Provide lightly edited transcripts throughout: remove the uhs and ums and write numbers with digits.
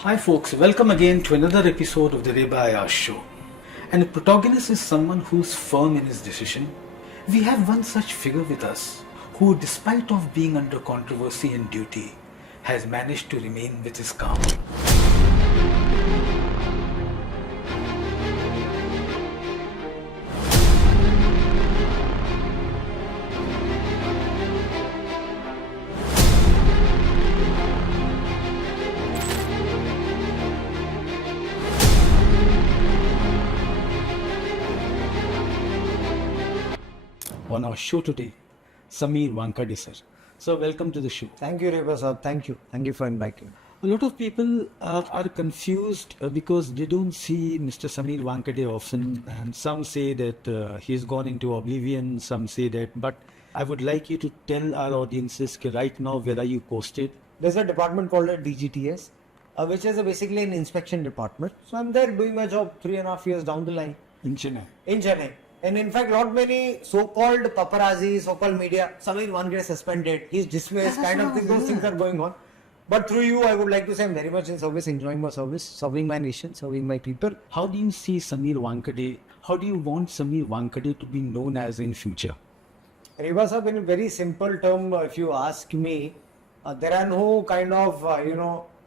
Hi folks, welcome again to another episode of the Reba Ayaz Show. And the protagonist is someone who's firm in his decision. We have one such figure with us who, despite of being under controversy and duty, has managed to remain with his calm. On our show today, Wankhede sir. So welcome to the show. Thank you, Reba sir. Thank you. Thank you for inviting. A lot of people are confused because they don't see Mr. Wankhede often, and some say that he's gone into oblivion, some say that, but I would like you to tell our audiences कि right now where are you posted? There's a department called a DGTS, which is basically an inspection department. So I'm there doing my job 3.5 years down the line. In Chennai. In Chennai. And in fact, not many so-called paparazzi, so-called media, Wankhede suspended, he's dismissed, kind of thing, those things are going on. But through you, I would like to say I'm very much in service, enjoying my service, serving my nation, serving my people. How do you see Wankhede? How do you want Wankhede to be known as in future? Reba sir, in a very simple term, if you ask me, there are no kind of,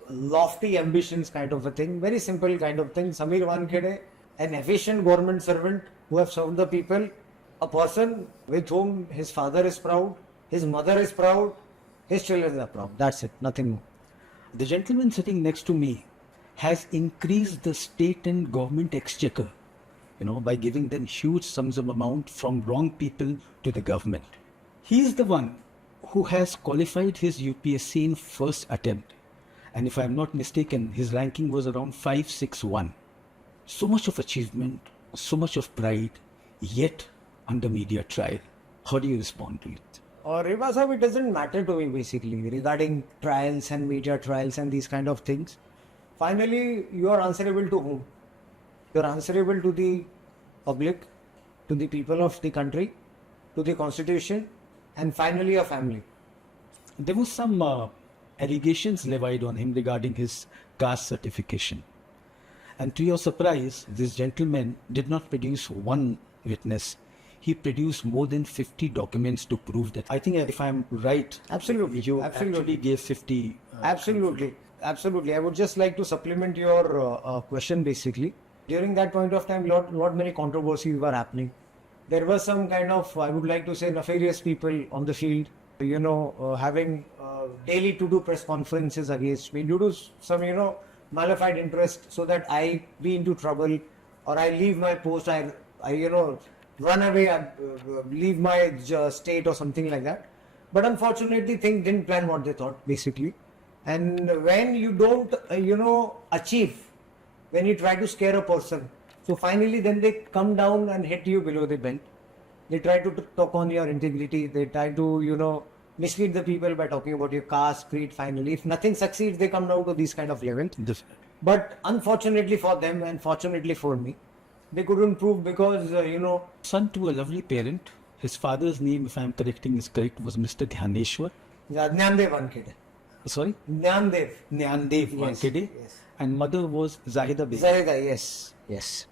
lofty ambitions kind of a thing. Very simple kind of thing. Wankhede, an efficient government servant who have served the people, a person with whom his father is proud, his mother is proud, his children are proud. That's it, nothing more. The gentleman sitting next to me has increased the state and government exchequer, by giving them huge sums of amount from wrong people to the government. He is the one who has qualified his UPSC in first attempt. And if I am not mistaken, his ranking was around 561. So much of achievement, so much of pride, yet under media trial. How do you respond to it? Reba sir, it doesn't matter to me basically regarding trials and media trials and these kind of things. Finally, you are answerable to whom? You are answerable to the public, to the people of the country, to the constitution, and finally your family. There was some allegations levied on him regarding his caste certification. And to your surprise, this gentleman did not produce one witness. He produced more than 50 documents to prove that. I think if I'm right, Absolutely. you Absolutely. actually gave 50. Absolutely. Absolutely. I would just like to supplement your question basically. During that point of time, lot many controversies were happening. There was some kind of, I would like to say, nefarious people on the field, having daily to-do press conferences against me due to some, malified interest, so that I be into trouble or I leave my post, I run away, leave my state or something like that. But unfortunately, things didn't plan what they thought, basically. And when you don't, achieve, when you try to scare a person, so finally then they come down and hit you below the belt. They try to talk on your integrity. They try to, mislead the people by talking about your caste, creed. Finally, if nothing succeeds, they come down to these kind of levels. But unfortunately for them and fortunately for me, they couldn't prove because, Son to a lovely parent. His father's name, if I'm correcting is correct, was Mr. Dhyaneshwar. Jnandev Wankhede. Sorry? Jnandev. Wankhede. Yes. And mother was Zahida Beg. Zahida, yes.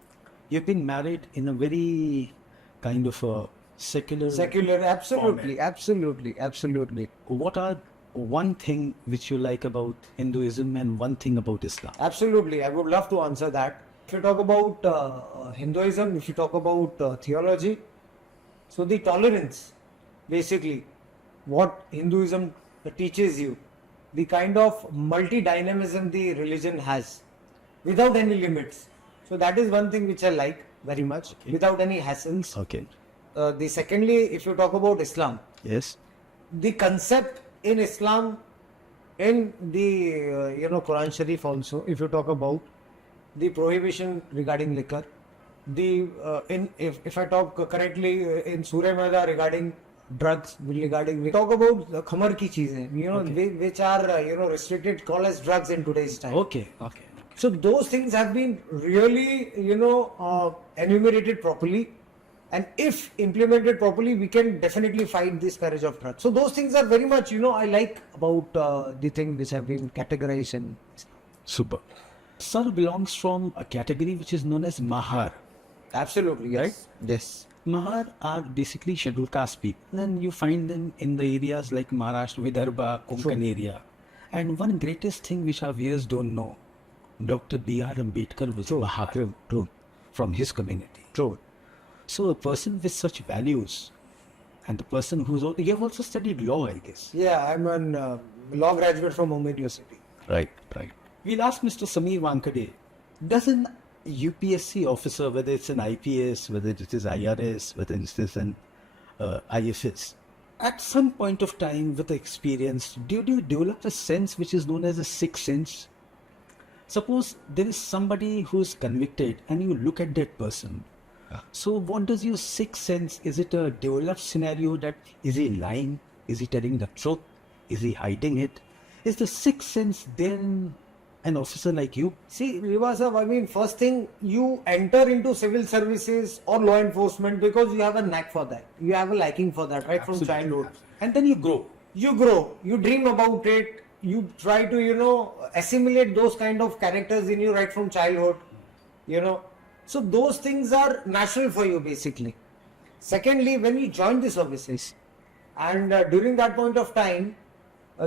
You've been married in a very kind of a secular, Absolutely. What are one thing which you like about Hinduism and one thing about Islam? Absolutely, I would love to answer that. If you talk about Hinduism, if you talk about theology, so the tolerance, basically, what Hinduism teaches you, the kind of multi-dynamism the religion has, without any limits. So that is one thing which I like very much, without any hassles. Okay. The secondly, if you talk about Islam, Yes. the concept in Islam, in the Quran Sharif also, if you talk about the prohibition regarding liquor, if I talk correctly in Surah Maida regarding drugs, we talk about the khamar ki cheezein, which are restricted, called as drugs in today's time. Okay. So those things have been really enumerated properly. And if implemented properly, we can definitely fight this scourge of drugs. So those things are very much, I like about the thing which have been categorized in. Super. Sir belongs from a category which is known as Mahar. Absolutely, yes. Yes. Mahar are basically scheduled caste people, and you find them in the areas like Maharashtra, Vidarbha, Konkan area. And one greatest thing which our viewers don't know, Dr. B.R. Ambedkar was Mahar from his community. True. So a person with such values, and the person who's also, you have also studied law, I guess. Yeah, I'm a law graduate from Mumbai University. Right. We'll ask Mr. Sameer Wankhede, does an UPSC officer, whether it's an IPS, whether it is IRS, whether it is an IFS, at some point of time with the experience, do you develop a sense which is known as a sixth sense? Suppose there is somebody who's convicted and you look at that person. So what does your sixth sense? Is it a developed scenario that is he lying? Is he telling the truth? Is he hiding it? Is the sixth sense then an officer like you? See, Reba sir, I mean, first thing, you enter into civil services or law enforcement because you have a knack for that. You have a liking for that, right? From childhood. And then you grow. You grow. You dream about it. You try to, assimilate those kind of characters in you right from childhood. So those things are natural for you, basically. Secondly, when you join the services, and during that point of time,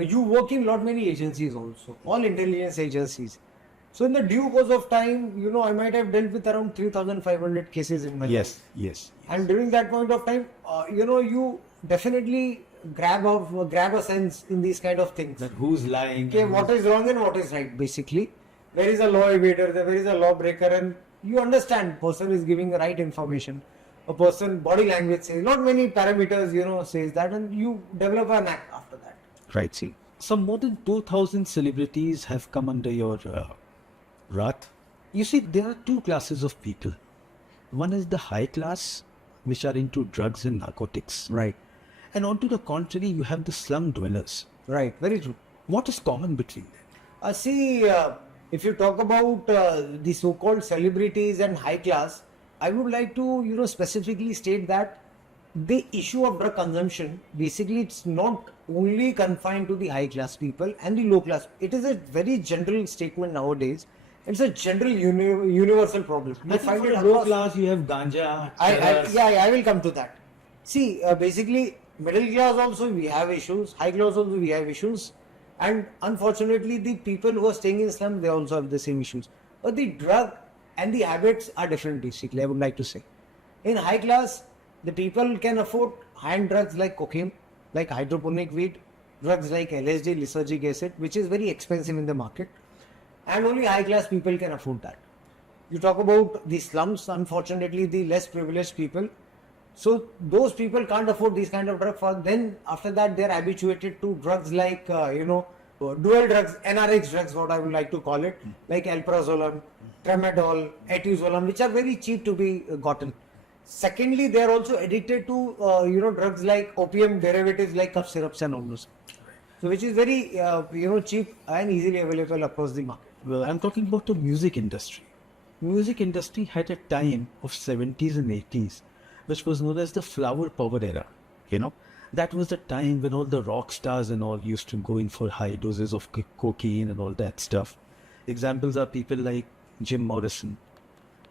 you work in lot many agencies also, all intelligence agencies. So in the due course of time, I might have dealt with around 3,500 cases in my life. Yes. And during that point of time, you definitely grab a sense in these kind of things. That who's lying? Okay, what is wrong and what is right, basically. There is a law evader, there is a law breaker, and you understand person is giving the right information. A person, body language says, not many parameters, says that, and you develop an act after that. Right, see. Some more than 2,000 celebrities have come under your wrath. You see, there are two classes of people. One is the high class, which are into drugs and narcotics. Right. And on to the contrary, you have the slum dwellers. Right, very true. What is common between them? If you talk about the so-called celebrities and high class, I would like to, specifically state that the issue of drug consumption, basically it's not only confined to the high class people and the low class. It is a very general statement nowadays. It's a general universal problem. I think for low class, you have ganja. I will come to that. See, basically, middle class also we have issues, high class also we have issues. And unfortunately, the people who are staying in slums, they also have the same issues. But the drug and the habits are different, basically, I would like to say. In high class, the people can afford high-end drugs like cocaine, like hydroponic weed, drugs like LSD, lysergic acid, which is very expensive in the market. And only high-class people can afford that. You talk about the slums, unfortunately, the less privileged people. So those people can't afford these kind of drugs. Then after that, they're habituated to drugs like, dual drugs, NRX drugs, what I would like to call it, like alprazolam, tramadol, etizolam, which are very cheap to be gotten. Secondly, they are also addicted to, drugs like opium derivatives like cough syrups and all those. So which is very, cheap and easily available across the market. Well, I'm talking about the music industry. Music industry had a time of 70s and 80s, which was known as the flower power era. That was the time when all the rock stars and all used to go in for high doses of cocaine and all that stuff. Examples are people like Jim Morrison,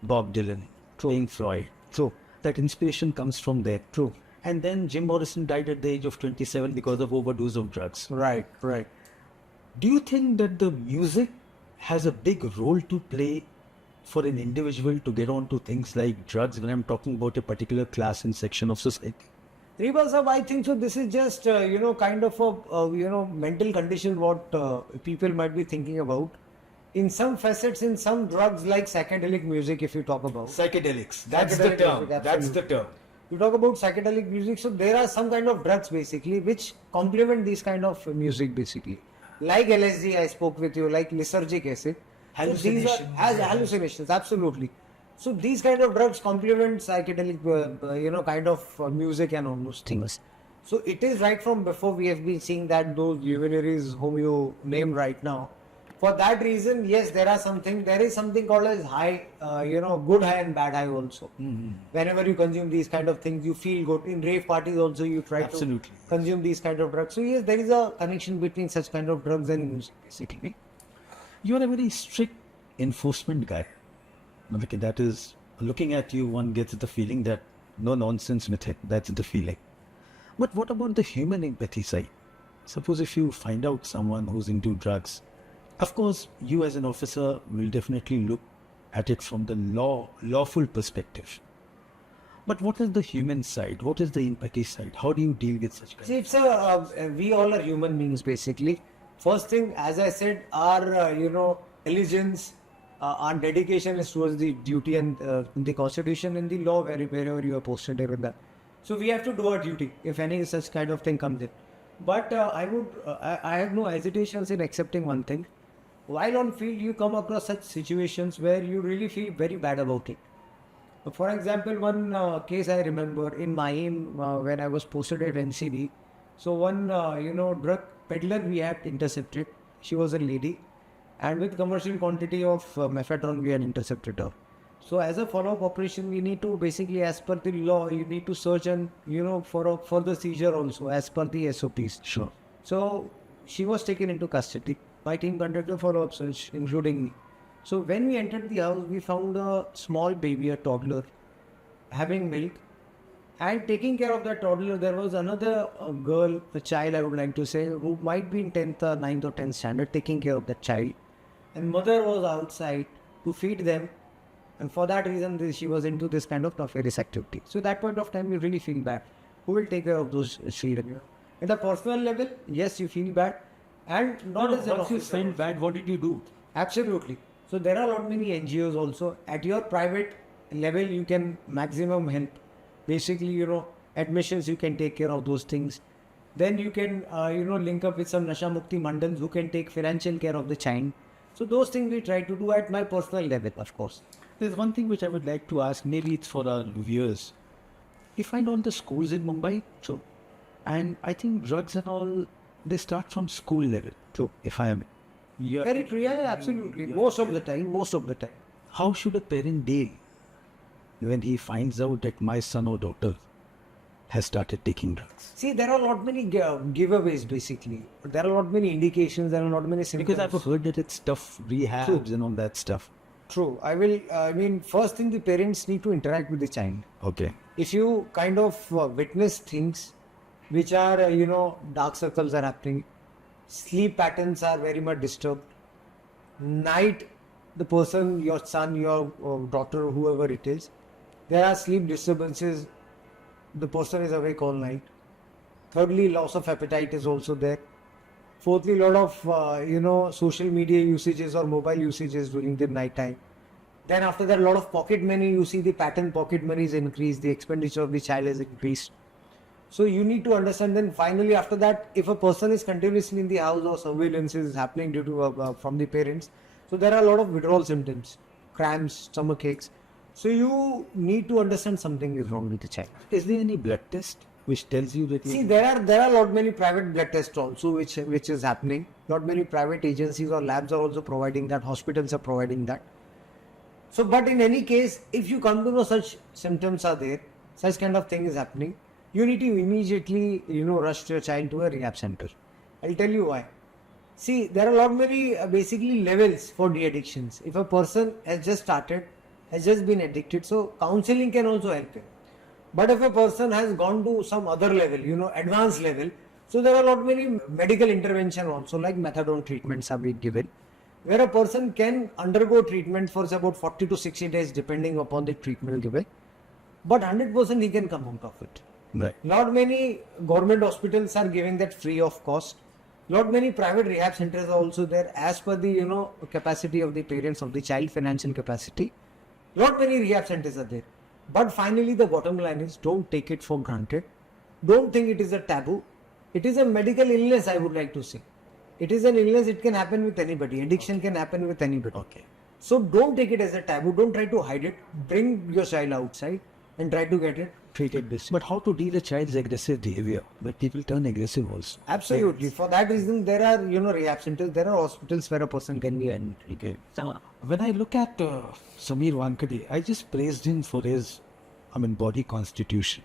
Bob Dylan, Pink Floyd. True. That inspiration comes from there. True. And then Jim Morrison died at the age of 27 because of overdose of drugs. Right. Do you think that the music has a big role to play for an individual to get on to things like drugs when I'm talking about a particular class and section of society? Reba sir, I think so. This is just, kind of a, mental condition what people might be thinking about. In some facets, in some drugs like psychedelic music, if you talk about. Psychedelics. That's the term. You talk about psychedelic music, so there are some kind of drugs basically which complement these kind of music basically. Like LSD, I spoke with you, like lysergic acid. Hallucinations. So these are hallucinations, absolutely. So these kind of drugs complement psychedelic, kind of music and all those things. So it is right from before we have been seeing that those luminaries whom you name right now. For that reason, yes, there is something called as high, good high and bad high also. Mm-hmm. Whenever you consume these kind of things, you feel good. In rave parties also, you try to consume these kind of drugs. So yes, there is a connection between such kind of drugs and music, basically. You're a very strict enforcement guy. Okay, that is, looking at you, one gets the feeling that no nonsense with it. That's the feeling. But what about the human empathy side? Suppose if you find out someone who's into drugs, of course, you as an officer will definitely look at it from the lawful perspective. But what is the human side? What is the empathy side? How do you deal with such See, it's we all are human beings basically. First thing, as I said, our allegiance, our dedication is towards the duty and in the constitution and the law wherever you are posted with that. So we have to do our duty if any such kind of thing comes in. But I have no hesitations in accepting one thing. While on field, you come across such situations where you really feel very bad about it. For example, one case I remember in Maine when I was posted at NCB. So one, drug peddler we had intercepted. She was a lady, and with commercial quantity of methadone we had intercepted her. So as a follow-up operation, we need to basically, as per the law, you need to search and for the seizure also as per the SOPs. Sure. So she was taken into custody. My team conducted a follow-up search, including me. So when we entered the house, we found a small baby, a toddler, having milk. And taking care of that toddler, there was another girl, a child I would like to say, who might be in 10th or 9th or 10th standard, taking care of that child. And mother was outside to feed them. And for that reason, she was into this kind of nefarious activity. So at that point of time, you really feel bad. Who will take care of those children? At the personal level, yes, you feel bad. And not as an Once you officer. felt bad, what did you do? Absolutely. So there are a lot many NGOs also. At your private level, you can maximum help. Basically, admissions, you can take care of those things. Then you can, link up with some Nasha Mukti Mandals who can take financial care of the child. So those things we try to do at my personal level, of course. There's one thing which I would like to ask, maybe it's for our viewers. You find all the schools in Mumbai, so, and I think drugs and all, they start from school level, too, if I am. Very true, yeah, absolutely. Most of the time. How should a parent deal when he finds out that my son or daughter has started taking drugs? See, there are a lot many giveaways basically. There are a lot many indications, there are a lot many symptoms. Because I've heard that it's tough rehabs and all that stuff. True. First thing, the parents need to interact with the child. Okay. If you kind of witness things which are, dark circles are happening, sleep patterns are very much disturbed, night, the person, your son, your daughter, whoever it is, there are sleep disturbances, the person is awake all night. Thirdly, loss of appetite is also there. Fourthly, a lot of, social media usages or mobile usages during the night time. Then after that, a lot of pocket money, you see the pattern pocket money is increased, the expenditure of the child is increased. So you need to understand. Then finally, after that, if a person is continuously in the house or surveillance is happening due to from the parents, so there are a lot of withdrawal symptoms, cramps, stomach aches. So you need to understand something is wrong with the child. Is there any blood test which tells you that? See, there are a lot many private blood tests also which is happening. Lot many private agencies or labs are also providing that. Hospitals are providing that. So, but in any case, if you come to know such symptoms are there, such kind of thing is happening, you need to immediately, rush your child to a rehab center. I'll tell you why. See, there are a lot many basically levels for de-addictions. If a person has just started, has just been addicted, so counseling can also help him. But if a person has gone to some other level, advanced level, so there are a lot many medical intervention also, like methadone treatments are being given, where a person can undergo treatment for about 40 to 60 days depending upon the treatment given. But 100% he can come out of it. Right. Not many government hospitals are giving that free of cost. Not many private rehab centers are also there as per the capacity of the parents of the child, financial capacity. Not many rehab centers are there. But finally the bottom line is, don't take it for granted. Don't think it is a taboo. It is a medical illness, I would like to say. It is an illness, it can happen with anybody. Addiction can happen with anybody. Okay. So don't take it as a taboo. Don't try to hide it. Bring your child outside and try to get it treated this. But how to deal a child's aggressive behavior? But people turn aggressive also. Absolutely. For that reason, there are rehab centers. There are hospitals where a person can be admitted. Okay. So when I look at Samir Wankhede, I just praised him for his, body constitution.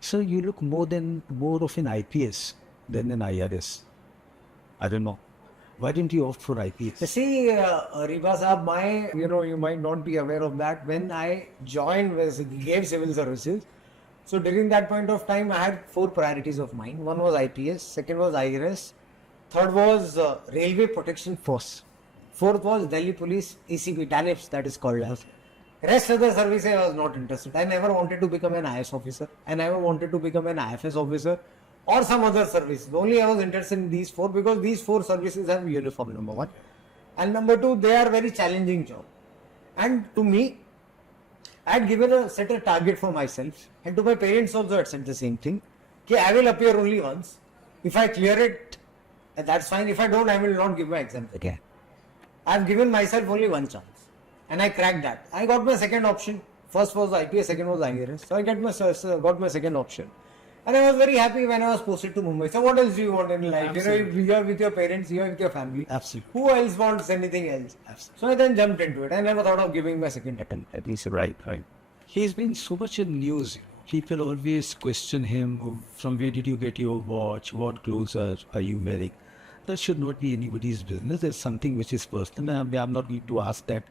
So you look more of an IPS than an IRS. I don't know. Why didn't you opt for IPS? See, Reba Saab, you might not be aware of that. When I joined, gave civil services, so during that point of time, I had 4 priorities of mine. One was IPS, second was IRS, third was Railway Protection Force, fourth was Delhi Police, ECP, DALIPS, that is called as. Rest of the services I was not interested. I never wanted to become an IS officer. I never wanted to become an IFS officer or some other service. Only I was interested in these 4 because these 4 services have uniform, number 1. And number 2, they are very challenging job. And to me, I had given set a target for myself, and to my parents also I had said the same thing. Okay, I will appear only once. If I clear it, that's fine. If I don't, I will not give my exam again. I have given myself only one chance. And I cracked that. I got my second option. First was IPS, second was IRS. So I got my second option. And I was very happy when I was posted to Mumbai. So what else do you want in life? Absolutely. You are with your parents, you are with your family. Absolutely. Who else wants anything else? Absolutely. So I then jumped into it. I never thought of giving my second attempt. At least right. He's been so much in news. People always question him. From where did you get your watch? What clothes are you wearing? That should not be anybody's business. There's something which is personal. I'm not going to ask that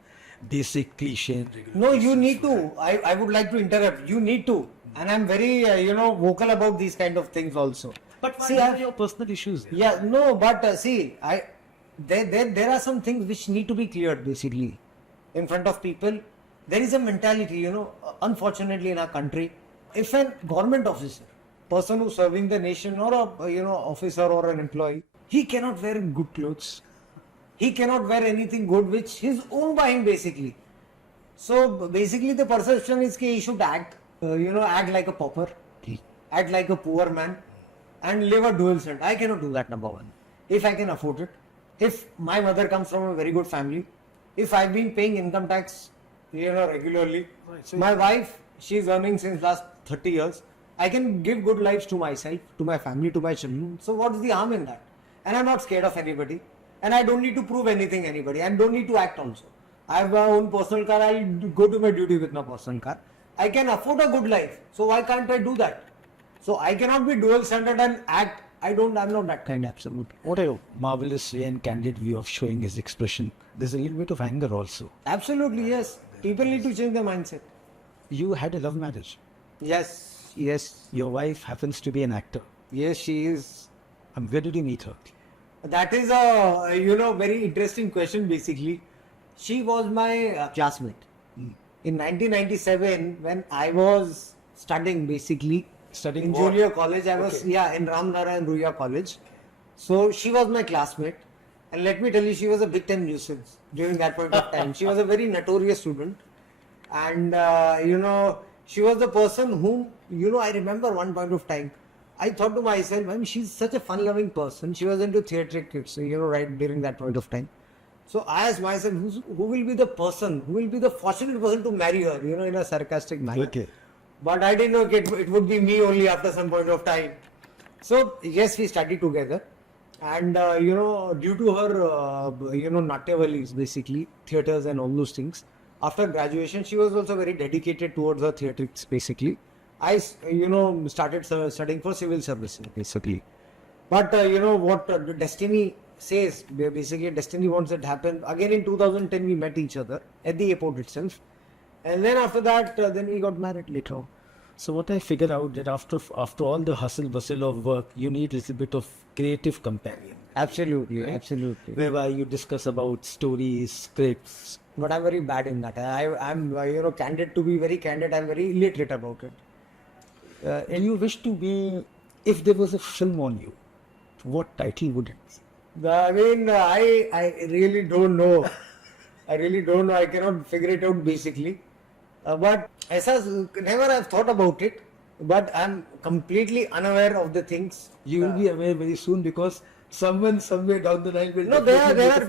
basic cliche. No, you need to. I would like to interrupt. You need to. And I'm very, vocal about these kind of things also. But see, why are your personal issues there? yeah, no, but there are some things which need to be cleared basically in front of people. There is a mentality, unfortunately in our country, if a government officer, person who's serving the nation or a officer or an employee, he cannot wear good clothes. He cannot wear anything good which his own buying basically. So basically the perception is that he should act like a pauper, act like a poor man and live a dual standard. I cannot do that, number 1. If I can afford it, if my mother comes from a very good family, if I've been paying income tax regularly, Right, so my wife, she's earning since last 30 years, I can give good lives to myself, to my family, to my children. So what's the harm in that? And I'm not scared of anybody. And I don't need to prove anything anybody. And don't need to act also. I have my own personal car. I'll go to my duty with my personal car. I can afford a good life. So why can't I do that? So I cannot be dual standard and act. I'm not that kind, absolutely. What a marvelous and candid view of showing his expression. There's a little bit of anger also. Absolutely, yes. People need to change their mindset. You had a love marriage. Yes. Your wife happens to be an actor. Yes, she is. And where did you meet her? That is a, very interesting question basically. She was my classmate. In 1997, when I was studying basically, in what? junior college, I was, in Ramnara and Ruya college. So she was my classmate. And let me tell you, she was a big time nuisance during that point of time. She was a very notorious student. And, she was the person whom, I remember one point of time, I thought to myself, she's such a fun-loving person. She was into theatrics, right during that point of time. So I asked myself, who will be the person, who will be the fortunate person to marry her, in a sarcastic manner. Okay. But I didn't know it would be me only after some point of time. So yes, we studied together. And, due to her, Natyavalis, basically, theatres and all those things, after graduation, she was also very dedicated towards her theatrics, basically. I, started studying for civil services, basically. But, what destiny says, basically, destiny wants it to happen. Again, in 2010, we met each other at the airport itself. And then after that, then we got married later. So what I figured out that after all the hustle bustle of work, you need a little bit of creative companion. Absolutely, Right? absolutely. Whereby you discuss about stories, scripts. But I'm very bad in that. I'm candid, to be very candid, I'm very illiterate about it. And you wish to be, if there was a film on you, what title would it be? I mean, I really don't know. I cannot figure it out basically. But never I've thought about it. But I'm completely unaware of the things. You will be aware very soon because someone somewhere down the line will. No, there are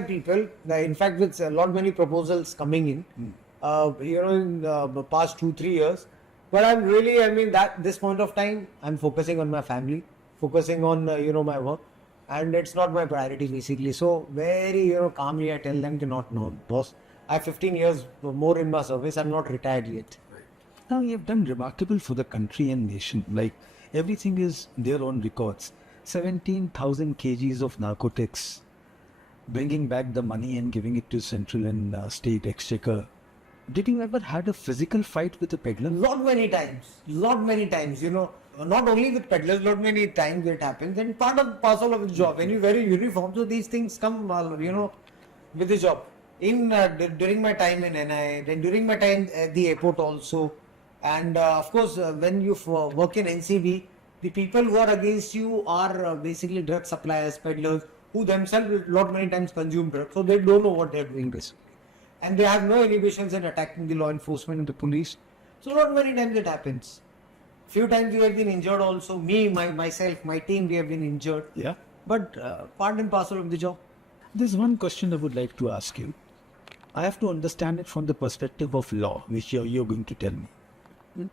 people. In fact, with many proposals coming in. In the past 2-3 years. But I'm really, that this point of time, I'm focusing on my family, focusing on my work, and it's not my priority basically. So very calmly I tell them to not know, boss. I have 15 years more in my service. I'm not retired yet. Now you have done remarkable for the country and nation. Like everything is there on records. 17,000 kgs of narcotics, bringing back the money and giving it to central and state exchequer. Did you ever had a physical fight with a peddler? Lot many times, you know. Not only with peddlers, lot many times it happens, and part of parcel of the job. When you wear a uniform, so these things come, you know, with the job. During my time in NI, then during my time at the airport also, and of course when you work in NCB, the people who are against you are basically drug suppliers, peddlers, who themselves lot many times consume drugs, so they don't know what they are doing basically, and they have no inhibitions in attacking the law enforcement and the police. So lot many times it happens. Few times we have been injured also. Me, myself, my team, we have been injured. Yeah. But part and parcel of the job. There's one question I would like to ask you. I have to understand it from the perspective of law, which you're going to tell me.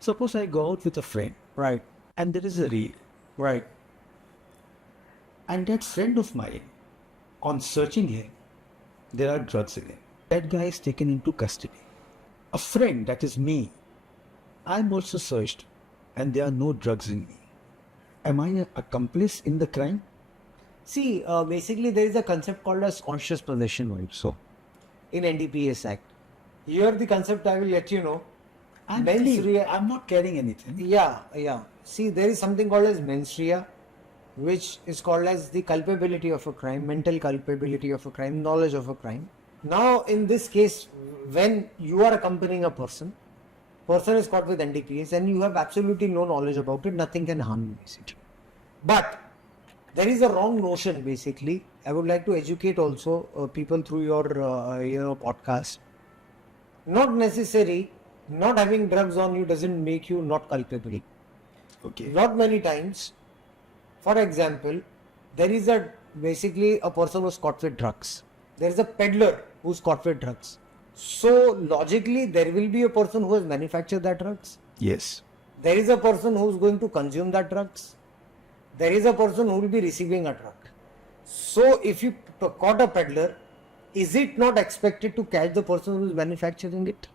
Suppose I go out with a friend. Right. And there is a raid. Right. And that friend of mine, on searching him, there are drugs in him. That guy is taken into custody. A friend, that is me, I'm also searched and there are no drugs in me. Am I an accomplice in the crime? See, basically there is a concept called as conscious possession also in NDPS Act. Here the concept I will let you know. I'm not carrying anything. Yeah. See, there is something called as mens rea, which is called as the culpability of a crime, mental culpability of a crime, knowledge of a crime. Now, in this case, when you are accompanying a person is caught with NDPS and you have absolutely no knowledge about it, nothing can harm you basically. But there is a wrong notion basically. I would like to educate also people through your podcast. Not necessary, not having drugs on you doesn't make you not culpable. Okay. Not many times. For example, there is basically a person who's caught with drugs. There is a peddler who's caught with drugs. So logically, there will be a person who has manufactured that drugs. Yes. There is a person who's going to consume that drugs. There is a person who will be receiving a drug. So if you caught a peddler, is it not expected to catch the person who is manufacturing it?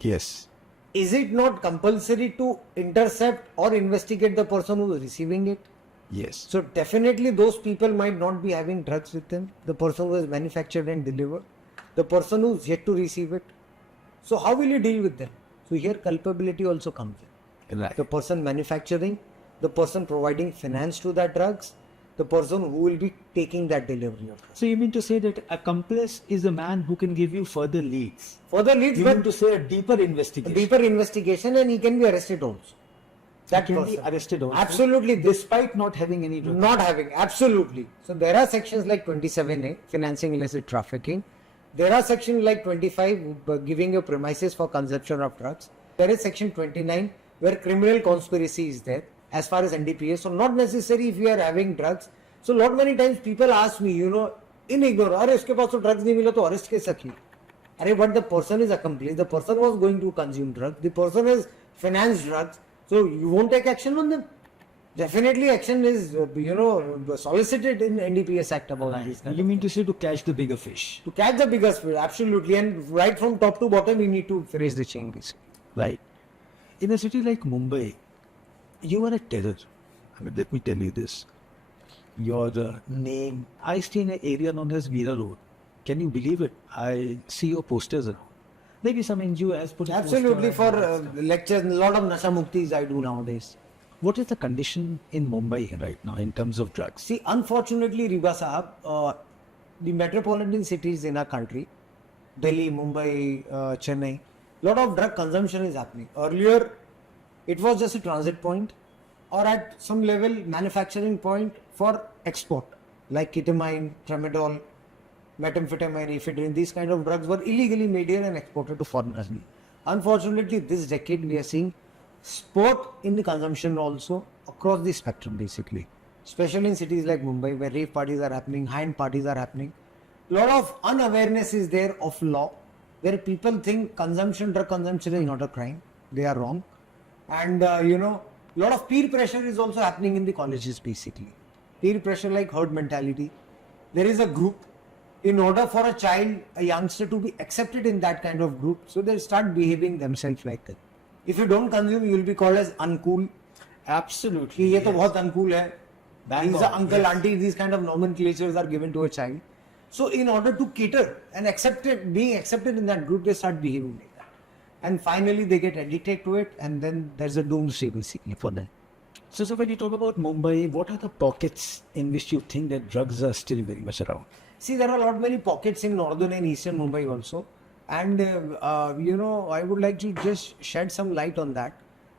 Yes. Is it not compulsory to intercept or investigate the person who is receiving it? Yes. So definitely those people might not be having drugs with them. The person who has manufactured and delivered. The person who is yet to receive it. So how will you deal with them? So here culpability also comes in. Right. The person manufacturing, the person providing finance to that drugs, the person who will be taking that delivery of drugs. So you mean to say that accomplice is a man who can give you further leads? Further leads, You mean to say a deeper investigation? deeper investigation, and he can be arrested also. That He can person. be arrested also? Absolutely. Despite not having any drugs? Not having, absolutely. So there are sections like 27A, financing illicit trafficking. There are sections like 25, giving you premises for consumption of drugs. There is section 29, where criminal conspiracy is there, as far as NDPS. So not necessary if you are having drugs. So lot many times people ask me, in ignorance, अरे इसके पास तो drugs नहीं मिला तो arrest कैसे किया? अरे but the person is accomplice, the person was going to consume drugs, the person has financed drugs, so you won't take action on them. Definitely action is, solicited in NDPS Act about this. You mean to say to catch the bigger fish? To catch the biggest fish, absolutely. And right from top to bottom, you need to raise the chain. Right. In a city like Mumbai, you are a terror. I mean, let me tell you this. Your name, I stay in an area known as Veera Road. Can you believe it? I see your posters around. Maybe some NGO has put a Absolutely, poster for lectures, a lot of Nasha Muktis I do nowadays. What is the condition in Mumbai right now in terms of drugs? See, unfortunately, Reba Sahab, the metropolitan cities in our country, Delhi, Mumbai, Chennai, lot of drug consumption is happening. Earlier, it was just a transit point or at some level manufacturing point for export, like ketamine, tramadol, methamphetamine, ephedrine. These kind of drugs were illegally made here and exported to foreigners. Unfortunately, this decade we are seeing sport in the consumption also across the spectrum basically, especially in cities like Mumbai where rave parties are happening, high-end parties are happening. Lot of unawareness is there of law, where people think drug consumption is not a crime. They are wrong. And lot of peer pressure is also happening in the colleges basically. Peer pressure like herd mentality. There is a group. In order for a child, a youngster to be accepted in that kind of group, so they start behaving themselves like that. If you don't consume, you will be called as uncool. Absolutely. ये तो बहुत uncool है. He's on, an uncle, yes. auntie, these kind of nomenclatures are given to a child. So in order to cater and being accepted in that group, they start behaving like that. And finally they get addicted to it, and then there's a doomsday basically for them. So when you talk about Mumbai, what are the pockets in which you think that drugs are still very much around? See, there are a lot many pockets in northern and eastern Mumbai also. And, I would like to just shed some light on that.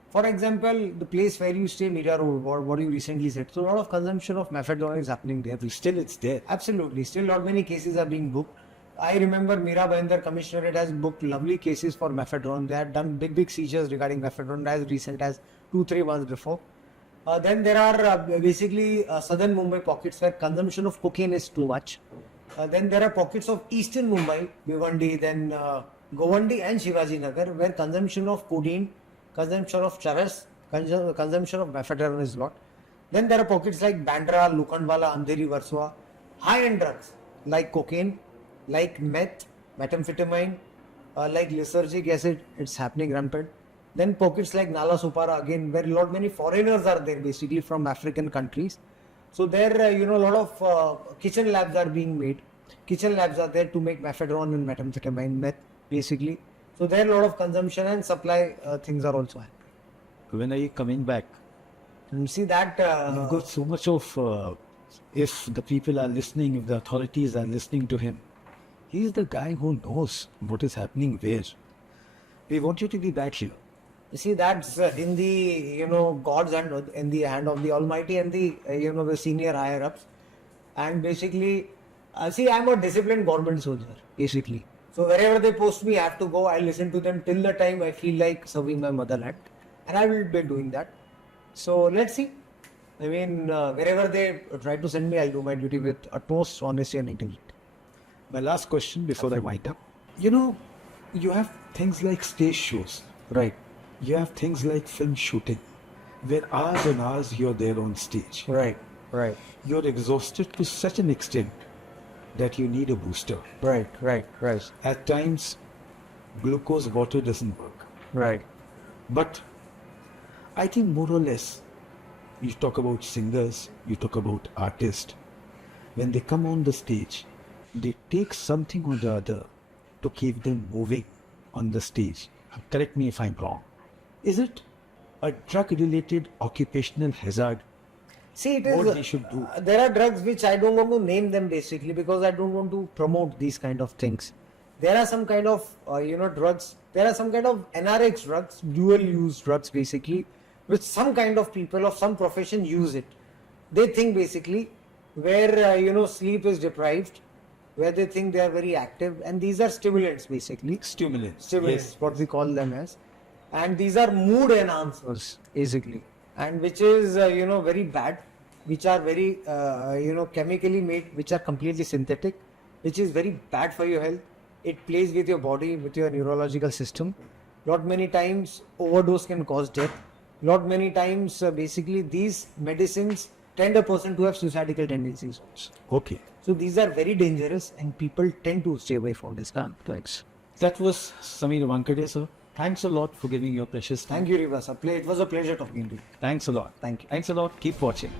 For example, the place where you stay, Mira Road, or what you recently said. So a lot of consumption of methadone is happening there. Still it's there. Absolutely. Still not many cases are being booked. I remember Mira Bhayandar Commissionerate has booked lovely cases for methadone. They had done big seizures regarding methadone as recent as 2-3 months before. Then there are basically southern Mumbai pockets where consumption of cocaine is too much. Then there are pockets of eastern Mumbai, Bhiwandi, then Govandi and Shivaji Nagar, where consumption of codeine, consumption of charas, consumption of methadone is lot. Then there are pockets like Bandra, Lokhandwala, Andheri, Versova, high-end drugs like cocaine, like meth, methamphetamine, like lysergic acid, it's happening rampant. Then pockets like Nala Supara again, where many foreigners are there basically from African countries. So there, a lot of kitchen labs are being made. Kitchen labs are there to make methadone and methamphetamine, meth basically. So there a lot of consumption and supply things are also happening. When are you coming back? And see that... You've got so much of, if the people are listening, if the authorities are listening to him, he's the guy who knows what is happening where. We want you to be back here. See, that's in the, God's hand, in the hand of the Almighty and the, the senior higher ups. And basically, see, I'm a disciplined government soldier, basically. So wherever they post me, I have to go. I listen to them till the time I feel like serving my motherland. And I will be doing that. So let's see. I mean, wherever they try to send me, I'll do my duty with utmost honesty and integrity. My last question before I wind up. You have things like stage shows, right? You have things like film shooting, where hours and hours you're there on stage. Right. You're exhausted to such an extent that you need a booster. Right. At times, glucose water doesn't work. Right. But I think more or less, you talk about singers, you talk about artists. When they come on the stage, they take something or the other to keep them moving on the stage. Correct me if I'm wrong. Is it a drug-related occupational hazard? See, it is. What they should do? There are drugs which I don't want to name them basically because I don't want to promote these kind of things. There are some kind of drugs. There are some kind of NRX drugs, dual-use drugs basically, which some kind of people of some profession use it. They think basically where sleep is deprived, where they think they are very active, and these are stimulants basically. Stimulants. Yes. What we call them as. And these are mood enhancers basically, and which is very bad, which are very chemically made, which are completely synthetic, which is very bad for your health. It plays with your body, with your neurological system. Lot many times overdose can cause death. Lot many times basically these medicines tend a person to have suicidal tendencies also. Okay. So these are very dangerous and people tend to stay away from this. Thanks. That was Samir Wankhede, sir. Thanks a lot for giving your precious time. Thank you, Reba. It was a pleasure talking to you. Thanks a lot. Thank you. Thanks a lot. Keep watching.